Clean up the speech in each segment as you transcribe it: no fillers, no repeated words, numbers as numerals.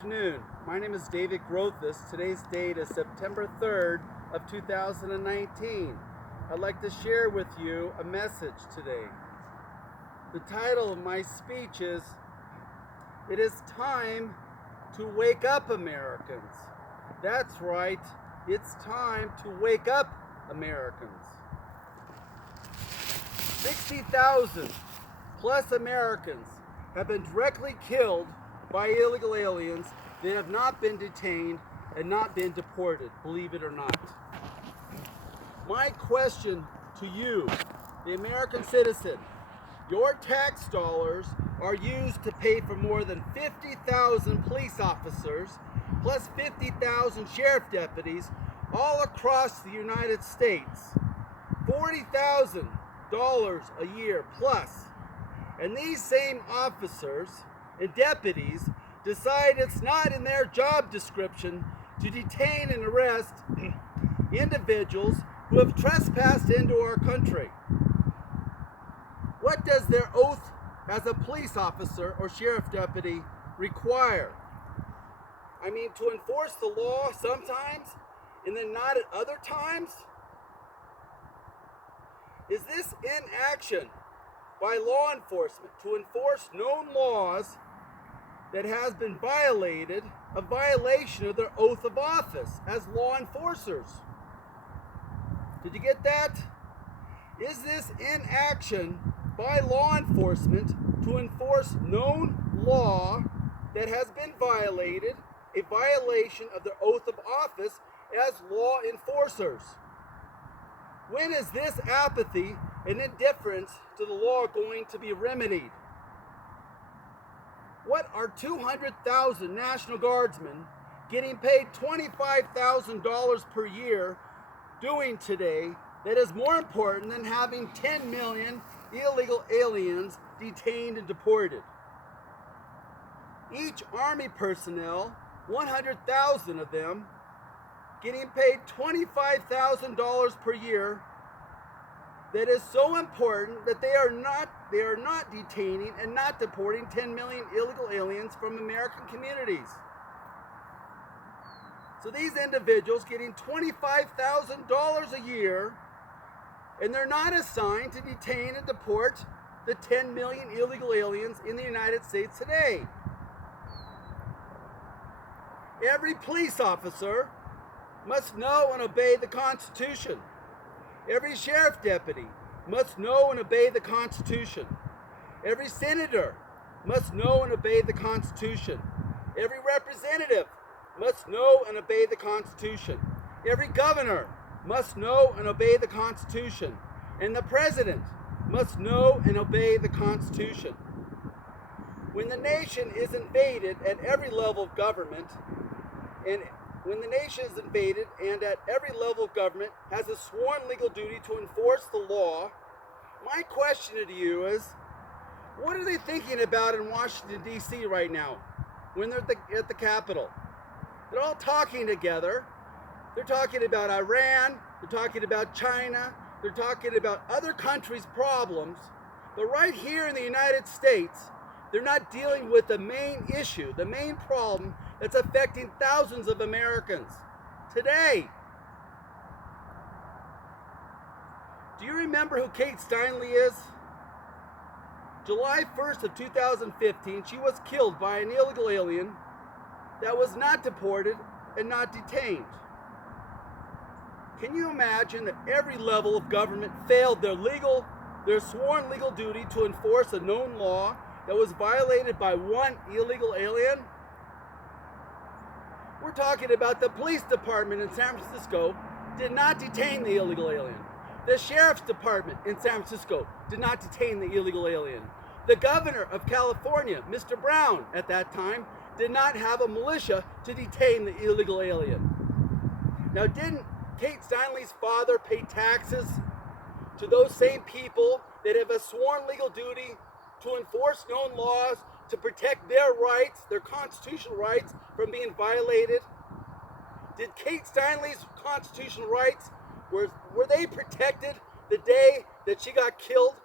Good afternoon. My name is David Grothus. Today's date is September 3rd of 2019. I'd like to share with you a message today. The title of my speech is, "It is time to wake up, Americans." That's right, it's time to wake up, Americans. 60,000 plus Americans have been directly killed by illegal aliens that have not been detained and not been deported, believe it or not. My question to you, the American citizen, your tax dollars are used to pay for more than 50,000 police officers plus 50,000 sheriff deputies all across the United States. $40,000 a year plus. And these same officers and deputies decide it's not in their job description to detain and arrest individuals who have trespassed into our country. What does their oath as a police officer or sheriff deputy require? I mean, to enforce the law sometimes and then not at other times? Is this inaction by law enforcement to enforce known laws that has been violated, a violation of their oath of office as law enforcers? Did you get that? Is this inaction by law enforcement to enforce known law that has been violated, a violation of their oath of office as law enforcers? When is this apathy and indifference to the law going to be remedied? What are 200,000 National Guardsmen getting paid $25,000 per year doing today that is more important than having 10 million illegal aliens detained and deported? Each Army personnel, 100,000 of them, getting paid $25,000 per year, that is so important that they are not detaining and not deporting 10 million illegal aliens from American communities. So these individuals getting $25,000 a year, and they're not assigned to detain and deport the 10 million illegal aliens in the United States today. Every police officer must know and obey the Constitution. Every sheriff deputy must know and obey the Constitution. Every senator must know and obey the Constitution. Every representative must know and obey the Constitution. Every governor must know and obey the Constitution. And the president must know and obey the Constitution. When the nation is invaded at every level of government, and at every level of government has a sworn legal duty to enforce the law, my question to you is, what are they thinking about in Washington, D.C. right now when they're at the Capitol? They're all talking together. They're talking about Iran. They're talking about China. They're talking about other countries' problems. But right here in the United States, they're not dealing with the main issue, the main problem that's affecting thousands of Americans today. Do you remember who Kate Steinle is? July 1st of 2015, she was killed by an illegal alien that was not deported and not detained. Can you imagine that every level of government failed their sworn legal duty to enforce a known law that was violated by one illegal alien? We're talking about the police department in San Francisco did not detain the illegal alien. The sheriff's department in San Francisco did not detain the illegal alien. The governor of California, Mr. Brown, at that time, did not have a militia to detain the illegal alien. Now, didn't Kate Steinle's father pay taxes to those same people that have a sworn legal duty to enforce known laws to protect their rights, their constitutional rights, from being violated? Did Kate Steinle's constitutional rights, were they protected the day that she got killed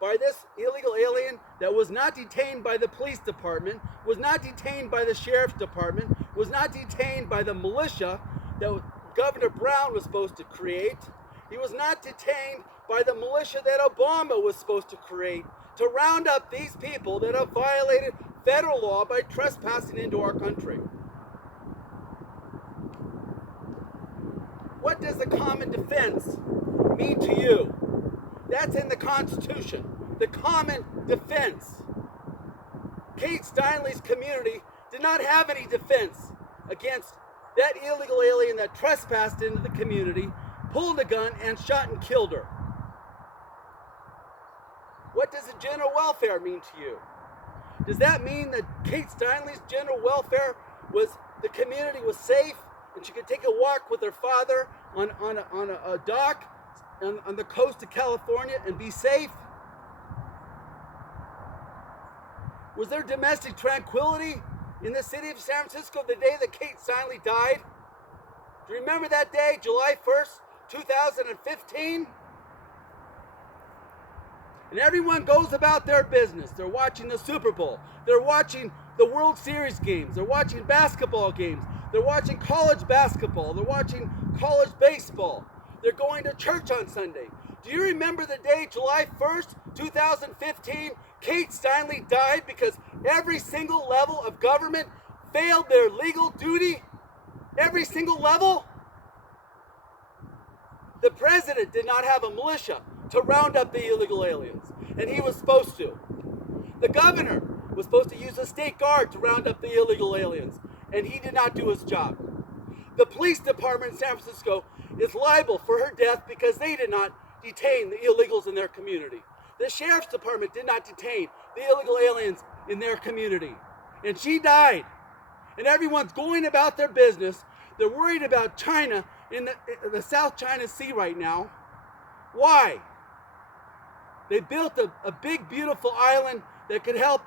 by this illegal alien that was not detained by the police department, was not detained by the sheriff's department, was not detained by the militia that Governor Brown was supposed to create. He was not detained by the militia that Obama was supposed to create to round up these people that have violated federal law by trespassing into our country. What does the common defense mean to you? That's in the Constitution. The common defense. Kate Steinle's community did not have any defense against that illegal alien that trespassed into the community, pulled a gun, and shot and killed her. What does the general welfare mean to you? Does that mean that Kate Steinle's general welfare was the community was safe and she could take a walk with her father on a dock on the coast of California and be safe? Was there domestic tranquility in the city of San Francisco the day that Kate Steinle died? Do you remember that day, July 1st, 2015? And everyone goes about their business. They're watching the Super Bowl. They're watching the World Series games. They're watching basketball games. They're watching college basketball. They're watching college baseball. They're going to church on Sunday. Do you remember the day, July 1st, 2015, Kate Steinle died because every single level of government failed their legal duty? Every single level? The president did not have a militia to round up the illegal aliens, and he was supposed to. The governor was supposed to use a state guard to round up the illegal aliens, and he did not do his job. The police department in San Francisco is liable for her death because they did not detain the illegals in their community. The sheriff's department did not detain the illegal aliens in their community, and she died. And everyone's going about their business. They're worried about China in the South China Sea right now. Why? They built a big, beautiful island that could help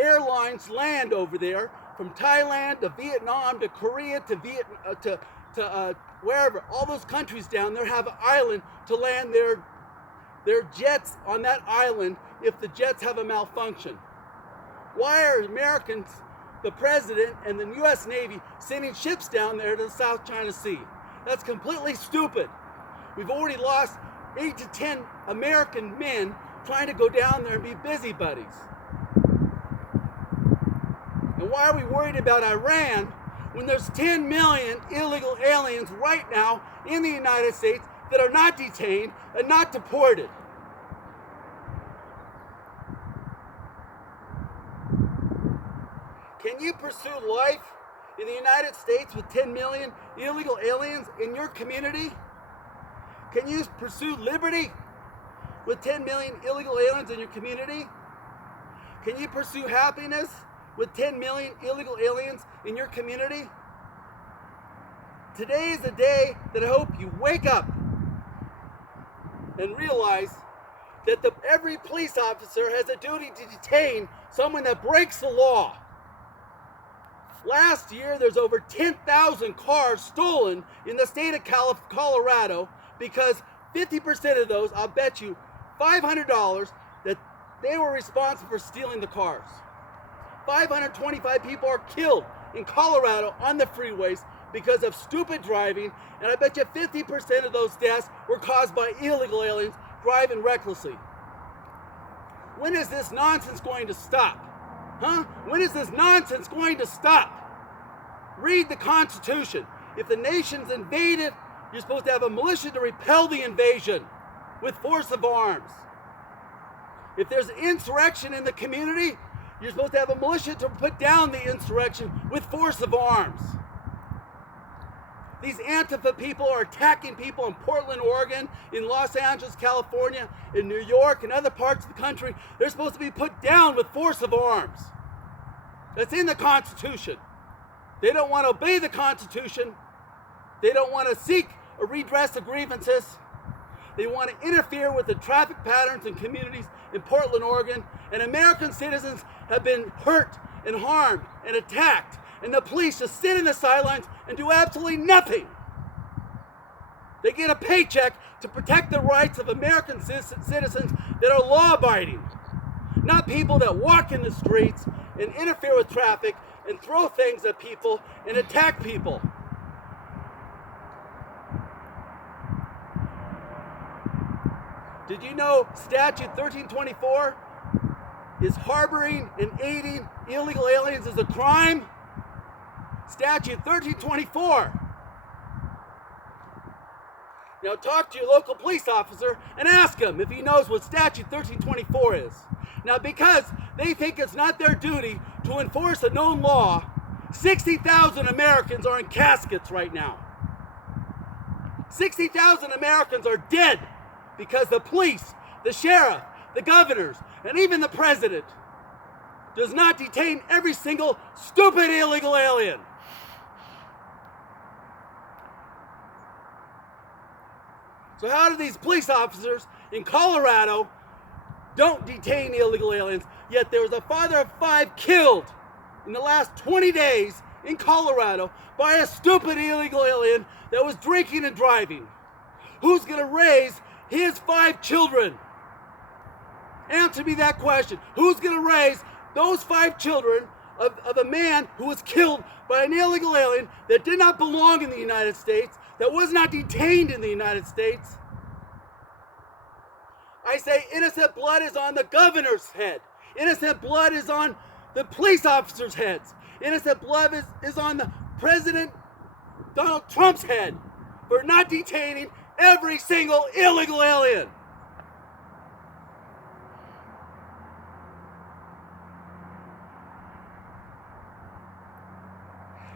airlines land over there from Thailand to Vietnam to Korea to wherever. All those countries down there have an island to land their jets on that island if the jets have a malfunction. Why are Americans, the president and the U.S. Navy, sending ships down there to the South China Sea? That's completely stupid. We've already lost 8 to 10 American men trying to go down there and be busybodies. And why are we worried about Iran when there's 10 million illegal aliens right now in the United States that are not detained and not deported? Can you pursue life in the United States with 10 million illegal aliens in your community? Can you pursue liberty with 10 million illegal aliens in your community? Can you pursue happiness with 10 million illegal aliens in your community? Today is the day that I hope you wake up and realize that every police officer has a duty to detain someone that breaks the law. Last year, there's over 10,000 cars stolen in the state of Colorado because 50% of those, I'll bet you $500, that they were responsible for stealing the cars. 525 people are killed in Colorado on the freeways because of stupid driving, and I bet you 50% of those deaths were caused by illegal aliens driving recklessly. When is this nonsense going to stop? Huh? When is this nonsense going to stop? Read the Constitution. If the nation's invaded, you're supposed to have a militia to repel the invasion with force of arms. If there's insurrection in the community, you're supposed to have a militia to put down the insurrection with force of arms. These Antifa people are attacking people in Portland, Oregon, in Los Angeles, California, in New York, and other parts of the country. They're supposed to be put down with force of arms. That's in the Constitution. They don't want to obey the Constitution. They don't want to seek a redress of grievances. They want to interfere with the traffic patterns in communities in Portland, Oregon, and American citizens have been hurt and harmed and attacked, and the police just sit in the sidelines and do absolutely nothing. They get a paycheck to protect the rights of American citizens that are law-abiding, not people that walk in the streets and interfere with traffic and throw things at people and attack people. Did you know Statute 1324 is harboring and aiding illegal aliens is a crime? Statute 1324. Now talk to your local police officer and ask him if he knows what Statute 1324 is. Now because they think it's not their duty to enforce a known law, 60,000 Americans are in caskets right now. 60,000 Americans are dead because the police, the sheriff, the governors, and even the president does not detain every single stupid illegal alien. So how do these police officers in Colorado don't detain illegal aliens, yet there was a father of 5 killed in the last 20 days in Colorado by a stupid illegal alien that was drinking and driving? Who's going to raise his 5 children? Answer me that question. Who's going to raise those 5 children of a man who was killed by an illegal alien that did not belong in the United States, that was not detained in the United States? I say innocent blood is on the governor's head. Innocent blood is on the police officers' heads. Innocent blood is on the President Donald Trump's head for not detaining every single illegal alien.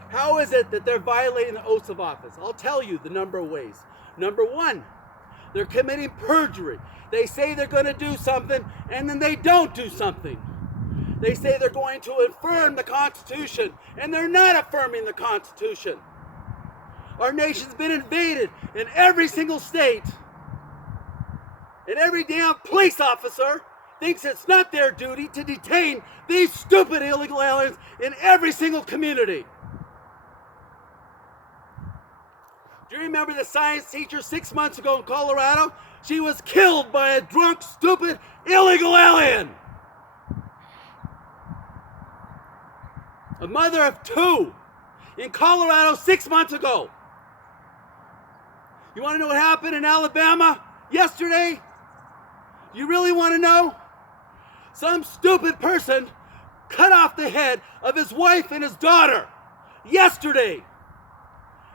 How is it that they're violating the oaths of office? I'll tell you the number of ways. Number 1, they're committing perjury. They say they're going to do something, and then they don't do something. They say they're going to affirm the Constitution, and they're not affirming the Constitution. Our nation's been invaded in every single state, and every damn police officer thinks it's not their duty to detain these stupid illegal aliens in every single community. Do you remember the science teacher 6 months ago in Colorado? She was killed by a drunk, stupid, illegal alien. A mother of 2 in Colorado 6 months ago. You want to know what happened in Alabama yesterday? You really want to know? Some stupid person cut off the head of his wife and his daughter yesterday.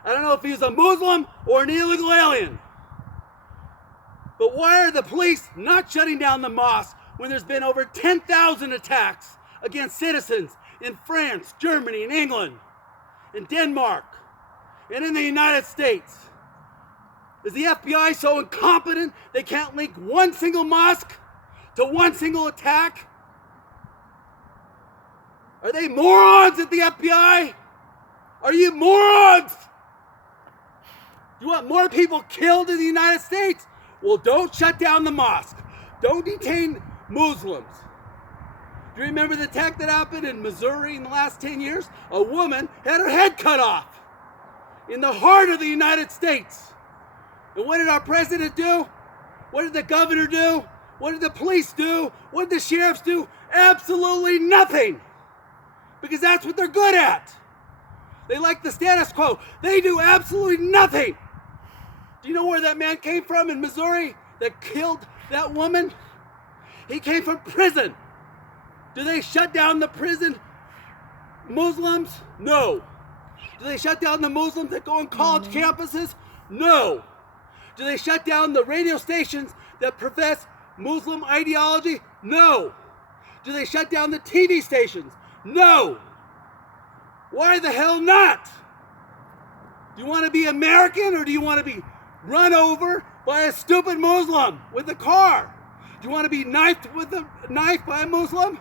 I don't know if he's a Muslim or an illegal alien. But why are the police not shutting down the mosque when there's been over 10,000 attacks against citizens in France, Germany, and England, in Denmark, and in the United States? Is the FBI so incompetent they can't link one single mosque to one single attack? Are they morons at the FBI? Are you morons? You want more people killed in the United States? Well, don't shut down the mosque. Don't detain Muslims. Do you remember the attack that happened in Missouri in the last 10 years? A woman had her head cut off in the heart of the United States. And what did our president do? What did the governor do? What did the police do? What did the sheriffs do? Absolutely nothing. Because that's what they're good at. They like the status quo. They do absolutely nothing. Do you know where that man came from in Missouri that killed that woman? He came from prison. Do they shut down the prison Muslims? No. Do they shut down the Muslims that go on college campuses? No. Do they shut down the radio stations that profess Muslim ideology? No. Do they shut down the TV stations? No. Why the hell not? Do you want to be American, or do you want to be run over by a stupid Muslim with a car? Do you want to be knifed with a knife by a Muslim?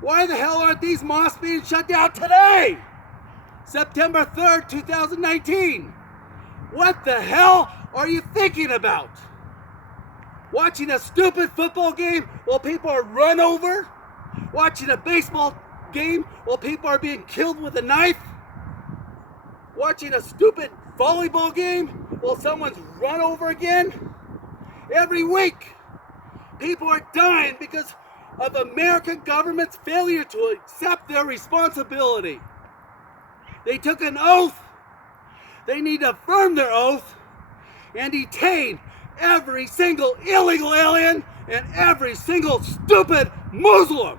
Why the hell aren't these mosques being shut down today? September 3rd, 2019. What the hell are you thinking about? Watching a stupid football game while people are run over? Watching a baseball game while people are being killed with a knife? Watching a stupid volleyball game while someone's run over again? Every week People are dying because of American government's failure to accept their responsibility. They took an oath. They need to affirm their oath and detain every single illegal alien and every single stupid Muslim.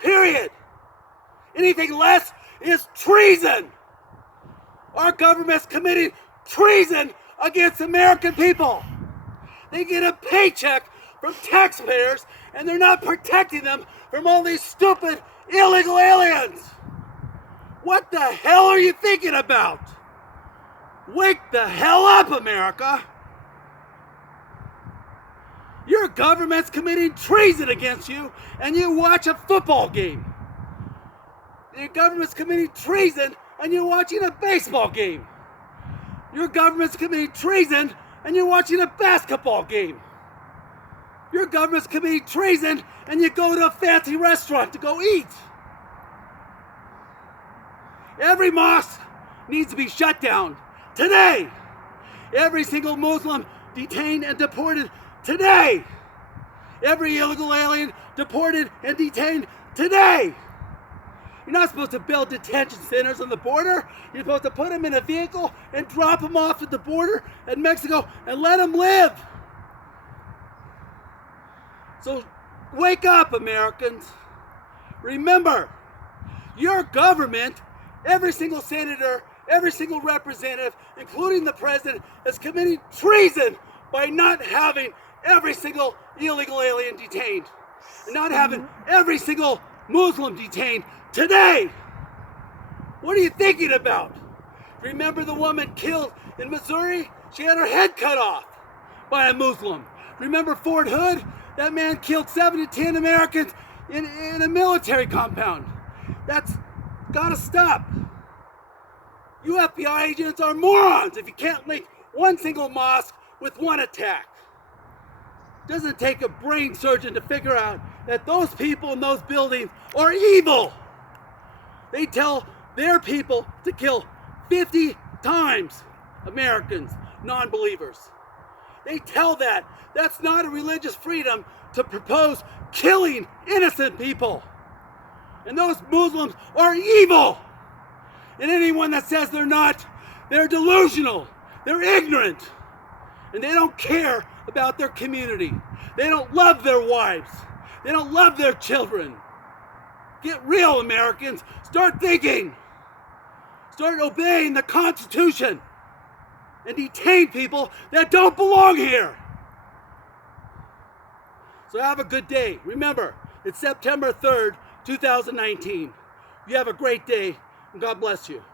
Period. Anything less is treason. Our government's committing treason against American people. They get a paycheck from taxpayers and they're not protecting them from all these stupid illegal aliens. What the hell are you thinking about? Wake the hell up, America. Your government's committing treason against you and you watch a football game. Your government's committing treason and you're watching a baseball game. Your government's committing treason and you're watching a basketball game. Your government's committing treason and you go to a fancy restaurant to go eat. Every mosque needs to be shut down today. Every single Muslim detained and deported today. Every illegal alien deported and detained today. You're not supposed to build detention centers on the border. You're supposed to put them in a vehicle and drop them off at the border in Mexico and let them live. So wake up, Americans. Remember, your government, every single senator, every single representative, including the president, is committing treason by not having every single illegal alien detained and not having every single Muslim detained today. What are you thinking about? Remember the woman killed in Missouri? She had her head cut off by a Muslim. Remember Fort Hood? That man killed 7 to 10 Americans in a military compound. That's gotta stop. You FBI agents are morons if you can't link one single mosque with one attack. It doesn't take a brain surgeon to figure out that those people in those buildings are evil. They tell their people to kill 50 times Americans, non-believers. They tell that. That's not a religious freedom to propose killing innocent people. And those Muslims are evil. And anyone that says they're not, they're delusional. They're ignorant. And they don't care about their community. They don't love their wives. They don't love their children. Get real, Americans. Start thinking. Start obeying the Constitution. And detain people that don't belong here. So have a good day. Remember, it's September 3rd, 2019. You have a great day, and God bless you.